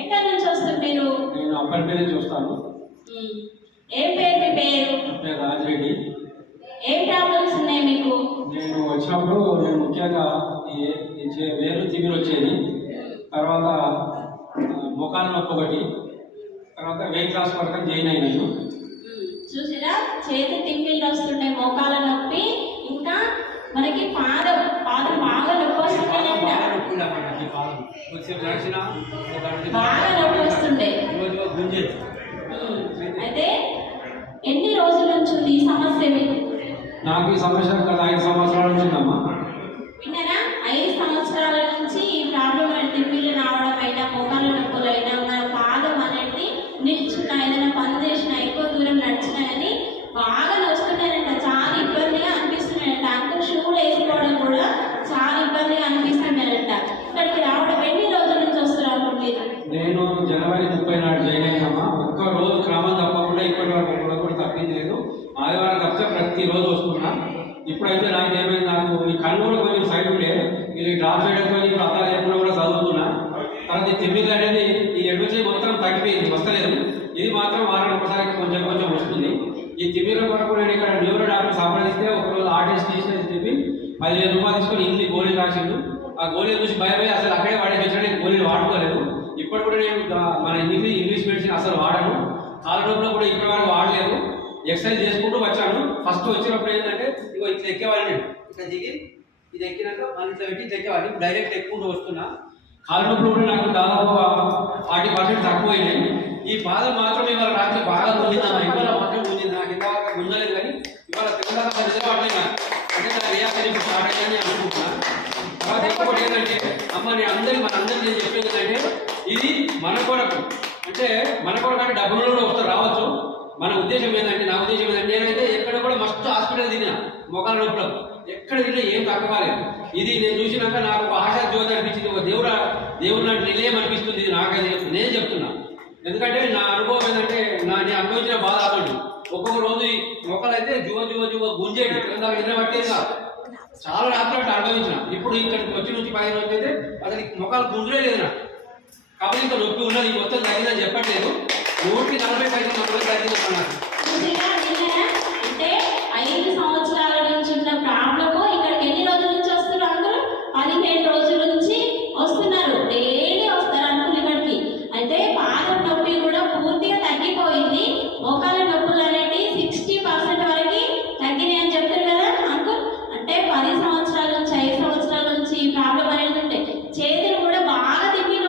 ఎక్కడి నుంచి వస్తారు మీరు? నేను అప్పటిపేరు చూస్తాను. ఏం పేరు మీ పేరు? పేరు రాజిరెడ్డి. ఏం ప్రాబ్లమ్స్ ఉన్నాయి మీకు? నేను వచ్చినప్పుడు నేను ముఖ్యంగా వేరు తిమ్మిరి వచ్చేది, తర్వాత ముఖాల నొప్పి ఒకటి, తర్వాత వెయిట్ లాస్ పడక జాయిన్ అయినాను. చూసిరా, చేతి తిమ్మిళ్ళు వస్తుండే, మోకాల నొప్పి, ఇంకా మనకి పాదం బాగా నొప్పి వస్తుండే, బాగా నొప్పి వస్తుండే. అయితే ఎన్ని రోజుల నుంచి ఉంది ఈ సమస్య మీకు? నాకు ఈ సమస్య గత 5 సంవత్సరాల నుంచి ఉందమ్మా. విన్నారా? 5 సంవత్సరాల నుంచి ఈ ప్రాబ్లం తిమ్మిళ్ళు రావడం అయినా, మోకాల నొప్పులు అయినా, మన పాదం అనేది నిల్చున్నా, ఏదైనా పని చేసినా, ఎక్కువ దూరం నడిచినా కానీ బాగా వస్తున్నాయంట. చాలా ఇబ్బందిగా అనిపిస్తున్నాయంట. అంత షూలు వేసుకోవడం కూడా చాలా ఇబ్బందిగా అనిపిస్తున్నాయంట. ఇక్కడికి రావడం ఎన్ని రోజుల నుంచి వస్తున్నారు మీరు? నేను జనవరి 30 నాడు జాయిన్ అయినామా. ఒక్క రోజు క్రమం తప్పకుండా ఇప్పటి వరకు కూడా తప్పింది లేదు. ఆదివారం తప్పితే ప్రతిరోజు వస్తున్నా. ఇప్పుడైతే నాకు ఏమైంది, నాకు ఈ కళ్ళు కూడా కొంచెం సైడ్ ఉండే, ఇది డ్రాప్ చేయడంతో ఇప్పుడు అర్థాలు ఎప్పుడు కూడా చదువుతున్నా. తర్వాత ఈ తిమ్మిది అనేది ఈ ఎడ్యుచి మొత్తం తగ్గిపోయింది, వస్తలేదు. ఇది మాత్రం వారానికి ఒకసారి కొంచెం కొంచెం వస్తుంది. ఈ తిమ్మిల కొరకు నేను ఇక్కడ న్యూరో డాక్టర్ సంప్రదిస్తే ఒకరోజు ఆర్టిస్ట్ తీసేసి చెప్పి 10,000 రూపాయలు తీసుకొని ఇన్ని గోళీలు రాసిండు. ఆ గోళీలు చూసి భయపోయి అసలు అక్కడే వాడేసి నేను గోళీలు వాడుకోలేదు. ఇప్పుడు కూడా నేను మన ఇంగ్లీష్ మెడిసిన్ అసలు వాడను. కాళ్ళ నొప్పులో కూడా ఇప్పటి వరకు వాడలేదు. ఎక్సర్సైజ్ చేసుకుంటూ వచ్చాను. ఫస్ట్ వచ్చినప్పుడు ఏంటంటే ఇగో ఇట్లా ఎక్కేవాడిని, నేను ఇట్లా దిగి ఇది ఎక్కినాక మళ్ళీ ఇట్లా పెట్టి ఇట్లా ఎక్కేవాడిని. డైరెక్ట్ ఎక్కుంటూ వస్తున్నా. కాళ్ళ నొప్పులు కూడా నాకు దాదాపు 40% తక్కువైనాయి. ఈ పాదం మాత్రం ఇవాళ రాత్రి బాగా గుంజిందమ్మా. ఇవాళ మాత్రం గుంజింది. నాకు ఇంత గుంజలేదు కానీ ఇవాళ తెలంగాణ పరిస్థితి వాడలేదా అంటే నా రియాక్షన్ ఇప్పుడు స్టార్ట్ అయ్యాని అనుకుంటున్నా. తర్వాత ఇంకొకటి ఏంటంటే అమ్మ, నేను మనందరికీ నేను చెప్పేది ఏంటంటే ఇది మన కొరకు, అంటే మన కొరకు అంటే డబ్బులు కూడా వస్తారు, రావచ్చు. మన ఉద్దేశం ఏంటంటే, నా ఉద్దేశం ఏంటంటే, నేనైతే ఎక్కడ కూడా మస్తు హాస్పిటల్ తిన్నా, మొఖాల నొప్పులు ఎక్కడ తిన్నా ఏం తక్కువలేదు. ఇది నేను చూసినాక నాకు ఒక ఆశా జ్యోతి అనిపించింది, ఒక దేవుడు నాకు నిలయం అనిపిస్తుంది. ఇది నాకైతే నేను చెప్తున్నా. ఎందుకంటే నా అనుభవం ఏంటంటే, నేను అనుభవించిన బాధ అవ్వండి. ఒక్కొక్క రోజు ఈ మొక్కలు అయితే జువ గుంజేది, నిలబట్టేది కాదు. చాలా రాత్రులు అనుభవించిన. ఇప్పుడు ఇక్కడికి వచ్చి నుంచి 10 రోజులు అయితే అసలు మొక్కలు గుంజలే లేదు నాకు. కాబట్టి ఇంకా నొప్పి ఉన్నది, మొత్తం తగ్గిందని చెప్పట్లేదు. 140 40 తగ్గిందన్నా. అంటే